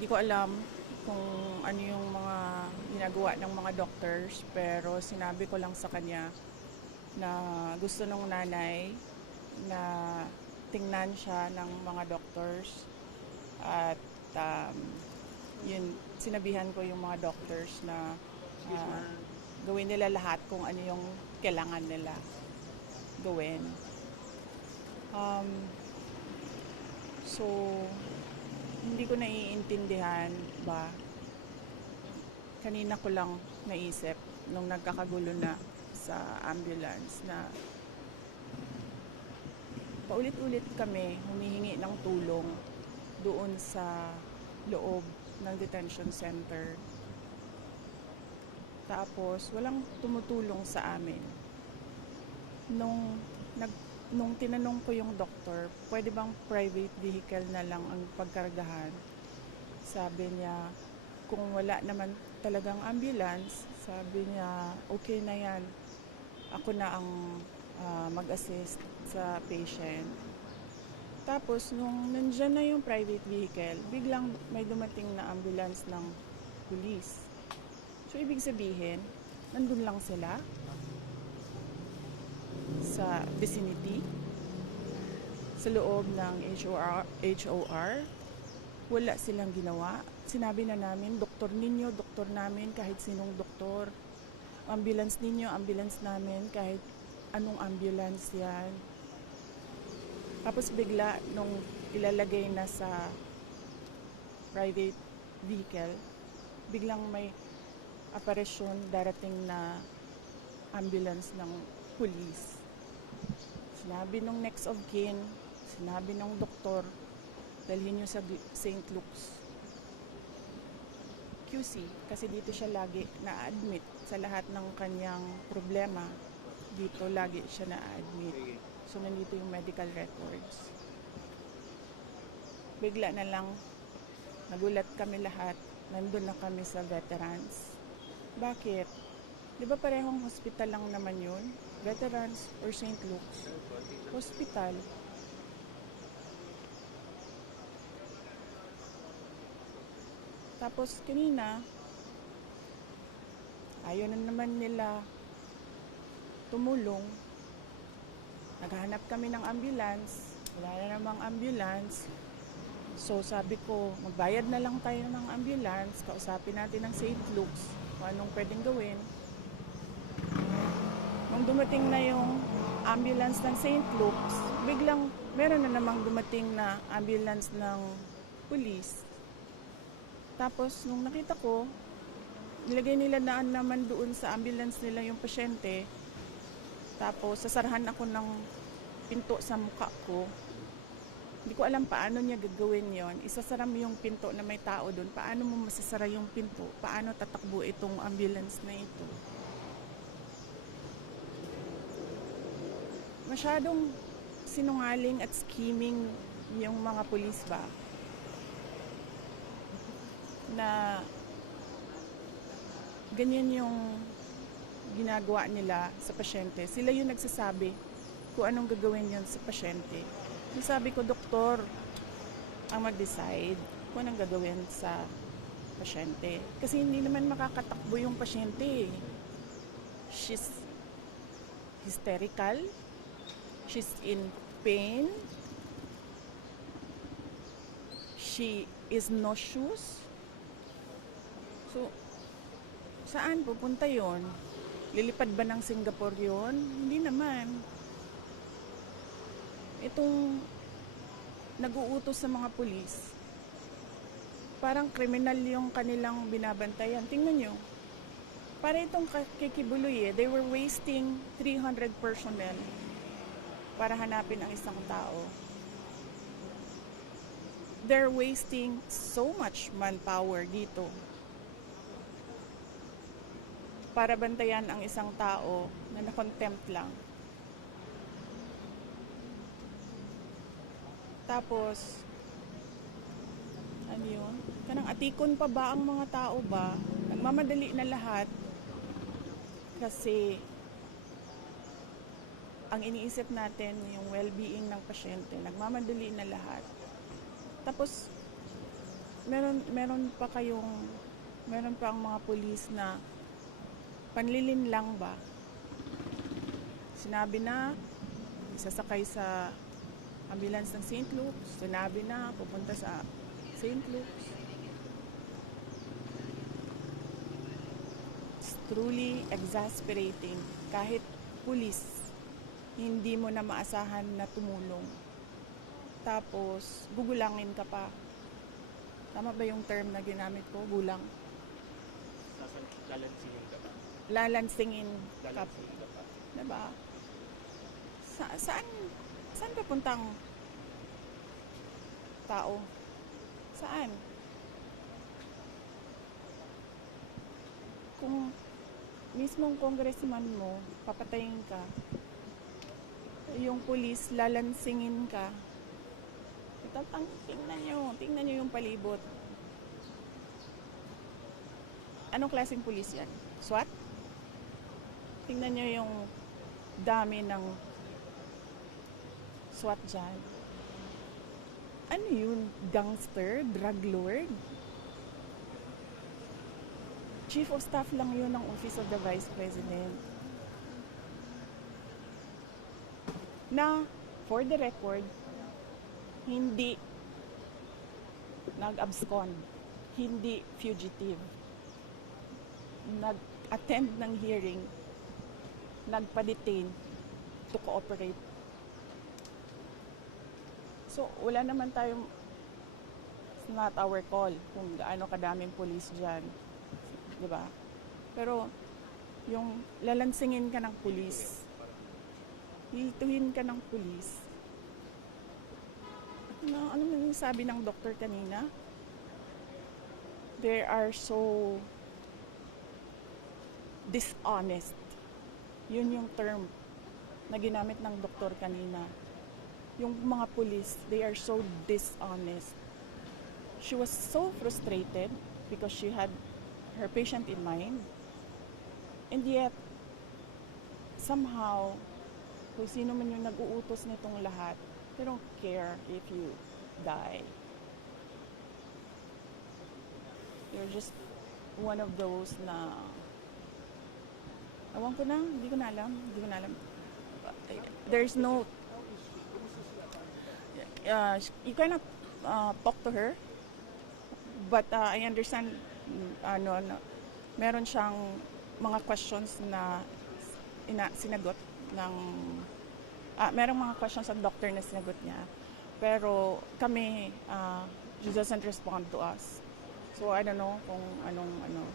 Hindi ko alam kung ano yung mga ginagawa ng mga doctors, pero sinabi ko lang sa kanya na gusto nung nanay na tingnan siya ng mga doctors at um, yun, sinabihan ko yung mga doctors na uh, gawin nila lahat kung ano yung kailangan nila gawin. So, hindi ko naiintindihan ba, kanina ko lang naisip nung nagkakagulo na sa ambulance na paulit-ulit kami humihingi ng tulong doon sa loob ng detention center. Tapos walang tumutulong sa amin. Nung tinanong ko yung doktor, pwede bang private vehicle na lang ang pagkargahan? Sabi niya, kung wala naman talagang ambulance, sabi niya, okay na yan. Ako na ang mag-assist sa patient. Tapos, nung nandyan na yung private vehicle, biglang may dumating na ambulance ng police. So, ibig sabihin, nandun lang sila sa vicinity, sa loob ng HOR. Wala silang ginawa. Sinabi na namin, doktor ninyo, doktor namin, kahit sinong doktor. Ambulance ninyo, ambulance namin, kahit anong ambulance yan. Tapos bigla, nung ilalagay na sa private vehicle, biglang may aparisyon, darating na ambulance ng police. Sinabi nung next of kin, sinabi ng doktor, dalhin nyo sa St. Luke's QC kasi dito siya lagi na-admit sa lahat ng kanyang problema. Dito lagi siya na-admit. So nandito yung medical records. Bigla na lang nagulat kami lahat. Nandun na kami sa veterans. Bakit? Di ba parehong hospital lang naman yun? Veterans or St. Luke's? Hospital. Tapos kanina, ayaw na naman nila tumulong. Naghahanap kami ng ambulance. Wala na namang ambulance. So sabi ko, magbayad na lang tayo ng ambulance. Kausapin natin ng St. Luke's kung anong pwedeng gawin. Nung dumating na yung ambulance ng St. Luke's, biglang meron na namang dumating na ambulance ng police. Tapos, nung nakita ko, nilagay nila na naman doon sa ambulance nila yung pasyente. Tapos, sasarahan ako ng pinto sa mukha ko. Hindi ko alam paano niya gagawin yon. Isasara mo yung pinto na may tao doon. Paano mo masasara yung pinto? Paano tatakbo itong ambulance na ito? Masyadong sinungaling at scheming yung mga pulis ba? Na ganyan yung ginagawa nila sa pasyente. Sila yung nagsasabi kung anong gagawin yun sa pasyente. So sabi ko, doktor ang mag-decide kung anong gagawin sa pasyente. Kasi hindi naman makakatakbo yung pasyente. She's hysterical. She's in pain. She is nauseous. So, saan pupunta yon? Lilipad ba ng Singapore yon? Hindi naman. Itong nag-uutos sa mga pulis, parang kriminal yung kanilang binabantayan. Tingnan nyo. Para itong kikibuloy they were wasting 300 personnel para hanapin ang isang tao. They're wasting so much manpower dito para bantayan ang isang tao na na-contempt lang. Tapos, ano yun? Kanang atikon pa ba ang mga tao ba? Nagmamadali na lahat kasi ang iniisip natin yung well-being ng pasyente. Nagmamadali na lahat. Tapos, meron pa ang mga pulis na panlilin lang ba? Sinabi na sasakay sa ambulance ng St. Luke's, sinabi na pupunta sa St. Luke's. It's truly exasperating. Kahit pulis, hindi mo na maasahan na tumulong. Tapos, gugulangin ka pa. Tama ba yung term na ginamit ko? Gulang. Lalansingin ka ba? Lalansingin ka. Lalansingin ka pa. Diba? Saan papuntang tao? Saan? Kung mismong congressman mo, papatayin ka, yung pulis, lalansingin ka, tingnan nyo yung palibot. Anong klaseng pulis yan? SWAT? Tingnan nyo yung dami ng SWAT dyan. Ano yun? Gangster? Drug lord? Chief of Staff lang yun ng Office of the Vice President. Na, for the record, hindi nag-abscond, hindi fugitive. Nag-attend ng hearing, nagpa-detain to cooperate. So, wala naman tayong, it's not our call kung gaano kadaming police dyan. Diba? Pero, yung lalansingin ka ng pulis, hituhin ka ng pulis, ano yung sabi ng doktor kanina? They are so dishonest. Yun yung term na ginamit ng doktor kanina. Yung mga pulis, they are so dishonest. She was so frustrated because she had her patient in mind. And yet, somehow, kung sino man yung nag-uutos nitong lahat, they don't care if you die. You're just one of those na, awan ko na, hindi ko na alam. There's no, you cannot talk to her, but I understand, meron siyang mga questions na sinagot ng, merong mga questions sa doctor na sinagot niya. Pero kami, she doesn't respond to us. So I don't know kung anong